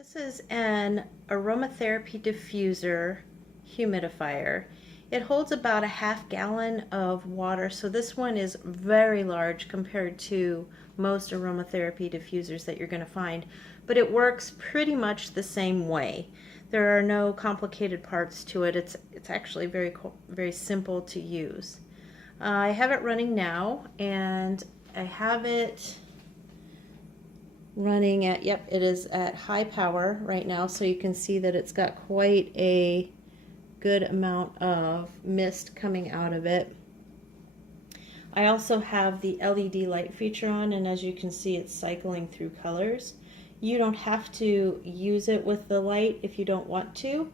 This is an aromatherapy diffuser humidifier. It holds about a half-gallon of water, so this one is very large compared to most aromatherapy diffusers that you're going to find, but it works pretty much the same way. There are no complicated parts to it. It's actually very simple to use. I have it running now, and I have it running at, yep, it is at high power right now, so you can see that it's got quite a good amount of mist coming out of it. I also have the LED light feature on, and as you can see, it's cycling through colors. You don't have to use it with the light if you don't want to,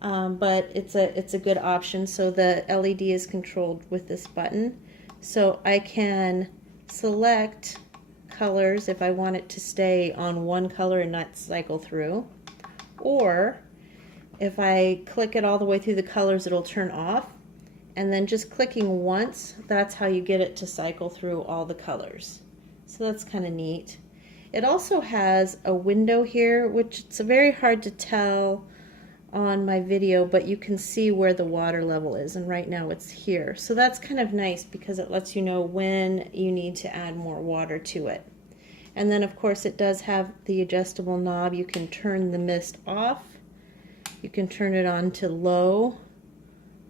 but it's a good option. So the LED is controlled with this button, so I can select colors if I want it to stay on one color and not cycle through, or if I click it all the way through the colors, it'll turn off, and then just clicking once, that's how you get it to cycle through all the colors. So that's kind of neat. It also has a window here, which it's very hard to tell on my video, but you can see where the water level is, and right now it's here. So that's kind of nice because it lets you know when you need to add more water to it. And then of course it does have the adjustable knob. You can turn the mist off, you can turn it on to low,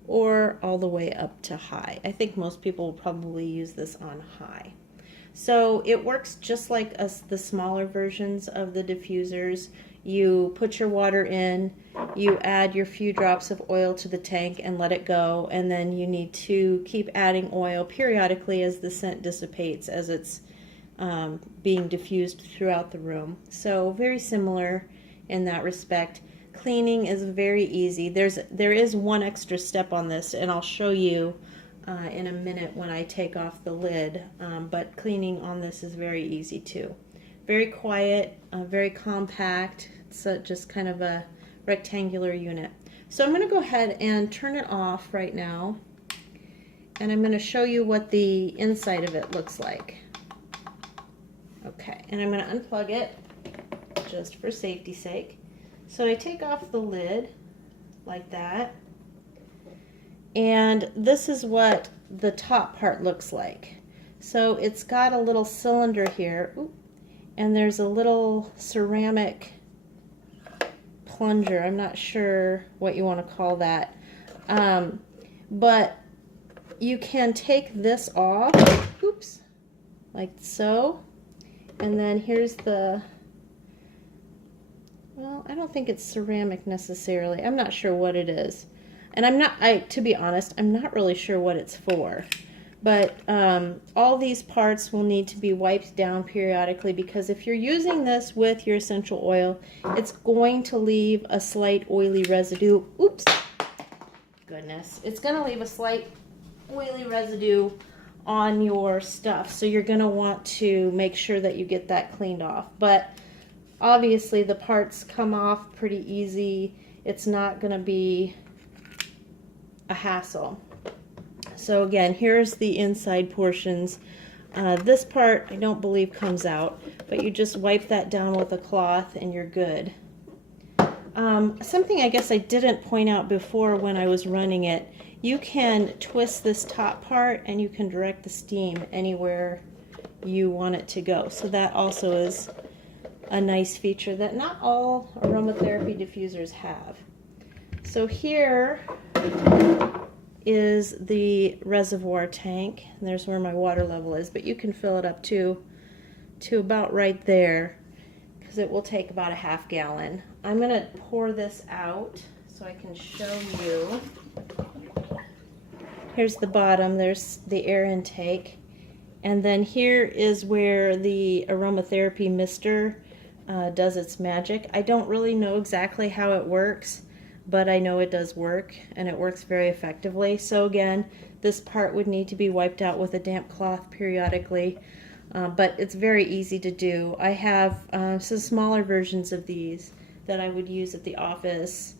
or all the way up to high. I think most people will probably use this on high. So it works just like the smaller versions of the diffusers. You put your water in, you add your few drops of oil to the tank and let it go, and then you need to keep adding oil periodically as the scent dissipates, as it's being diffused throughout the room. So very similar in that respect. Cleaning is very easy. There is one extra step on this, and I'll show you in a minute when I take off the lid, but cleaning on this is very easy too. Very quiet, very compact. It's just kind of a rectangular unit. So I'm going to go ahead and turn it off right now, and I'm going to show you what the inside of it looks like. Okay, and I'm going to unplug it just for safety's sake. So I take off the lid like that, and this is what the top part looks like. So it's got a little cylinder here, and there's a little ceramic plunger. I'm not sure what you want to call that, but you can take this off, oops, like so, and then here's the, well, I don't think it's ceramic necessarily. I'm not sure what it is. And to be honest, I'm not really sure what it's for. But all these parts will need to be wiped down periodically, because if you're using this with your essential oil, it's going to leave a slight oily residue. Oops, goodness. It's going to leave a slight oily residue on your stuff. So you're going to want to make sure that you get that cleaned off. But obviously the parts come off pretty easy. It's not going to be a hassle. So again, here's the inside portions. This part I don't believe comes out, but you just wipe that down with a cloth and you're good. Something I guess I didn't point out before when I was running it, you can twist this top part and you can direct the steam anywhere you want it to go. So that also is a nice feature that not all aromatherapy diffusers have. So here is the reservoir tank, and there's where my water level is, but you can fill it up to about right there, because it will take about a half gallon. I'm going to pour this out so I can show you. Here's the bottom, there's the air intake, and then here is where the aromatherapy mister does its magic. I don't really know exactly how it works, but I know it does work, and it works very effectively. So again, this part would need to be wiped out with a damp cloth periodically, but it's very easy to do. I have some smaller versions of these that I would use at the office,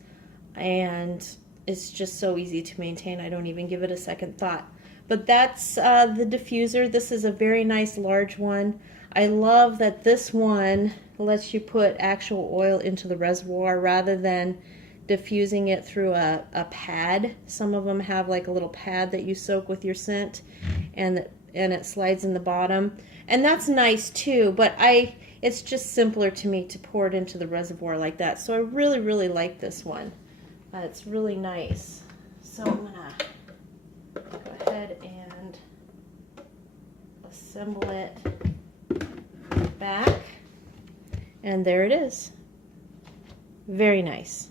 and it's just so easy to maintain. I don't even give it a second thought. But that's the diffuser. This is a very nice large one. I love that this one lets you put actual oil into the reservoir rather than diffusing it through a pad. Some of them have like a little pad that you soak with your scent, and it slides in the bottom, and that's nice too, but it's just simpler to me to pour it into the reservoir like that. So I really, really like this one. It's really nice. So I'm gonna go ahead and assemble it back, and there it is. Very nice.